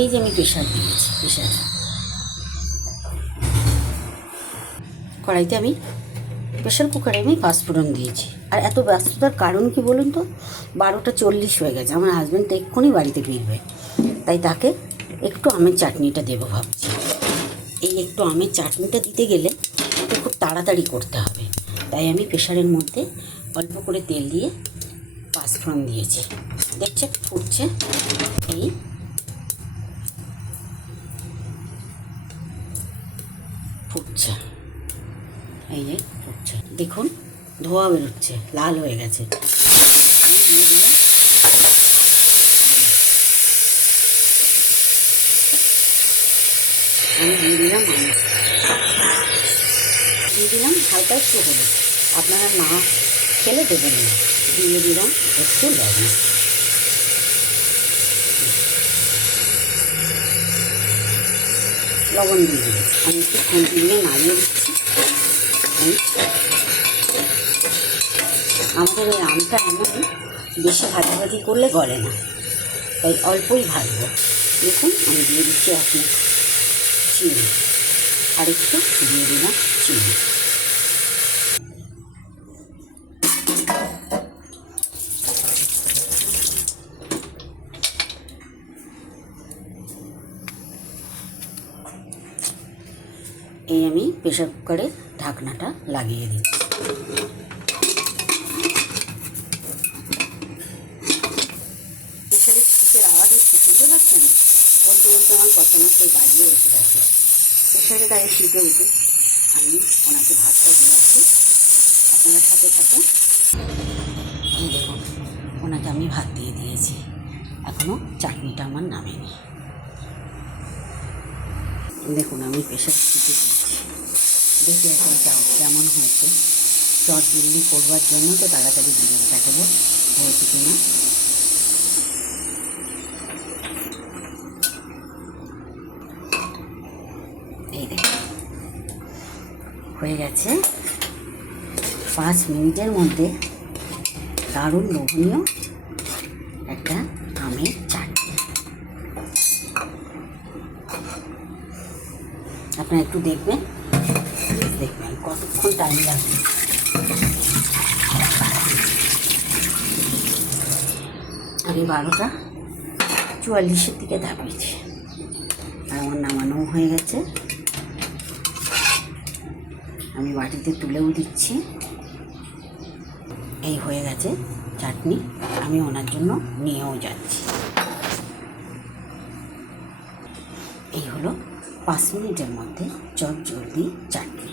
এই যে আমি প্রেশার দিয়েছি, কড়াইতে আমি প্রেশার কুকারে আমি পাঁচফোড়ন দিয়েছি। আর এত ব্যস্ততার কারণ কি বলুন তো, 12:40 হয়ে গেছে, আমার হাজব্যান্ড তো এক্ষুনি বাড়িতে ফিরবে, তাই তাকে একটু আমের চাটনিটা দেবো ভাবছি। এই একটু আমের চাটনিটা দিতে গেলে ওকে খুব তাড়াতাড়ি করতে হবে, তাই আমি প্রেশারের মধ্যে অল্প করে তেল দিয়ে পাঁচফোড়ন দিয়েছি। দেখছে ফুটছে, এই ফুটছে, এই যে ফুটছে, দেখুন ধোয়া বেরোচ্ছে, লাল হয়ে গেছে। আমি দিয়ে দিলাম হালকা একটু হলুদ, আপনারা না খেলে দেবেন না। দিয়ে দিলাম একটু লবণ দিয়ে দিয়েছি। আমি একটু খুন্তি দিয়ে নাড়িয়ে দিচ্ছি। আমাদের ওই আমটা এমন বেশি ভাজাভাজি করলে গলে না, তাই অল্পই ভাজবো। দেখুন আমি দিয়ে দিচ্ছি এখন চিনি, আর একটু দিয়ে দিলাম চিনি। এই আমি প্রেশার কুকারের ঢাকনাটা লাগিয়ে দিচ্ছি। প্রেশারের সিটের আওয়াজ হচ্ছে, শুনতে পাচ্ছেন? বলতে বলতে আমার কত মাসে বাড়িয়ে এসে গেছে। প্রেশারে তাই সিটে উঠে আমি ওনাকে ভাতটা দিয়েছি। আপনারা সাথে থাকুন। এই দেখুন ওনাকে আমি ভাত দিয়ে দিয়েছি, এখনও চাটনিটা আমার নামেনি। দেখুন আমি প্রেশার সিটে দিচ্ছি, দেখি এখন কেমন হয়েছে। চট জলদি করবার জন্য তো তাড়াতাড়ি দিয়ে দেখাবো হয়েছে কি না। এই দেখুন হয়ে গেছে। 5 মিনিটের মধ্যে দারুণ লোভনীয় একটা আমের চাটনি। আপনারা একটু দেখবেন কতক্ষণ টাইম লাগবে। আমি 12:44 দিকে দাবিয়েছি, আর আমার নামানো হয়ে গেছে। আমি বাটিতে তুলেও দিচ্ছি। এই হয়ে গেছে চাটনি, আমি ওনার জন্য নিয়েও যাচ্ছি। এই হলো 5 মিনিটের মধ্যে চট জলদি চাটনি।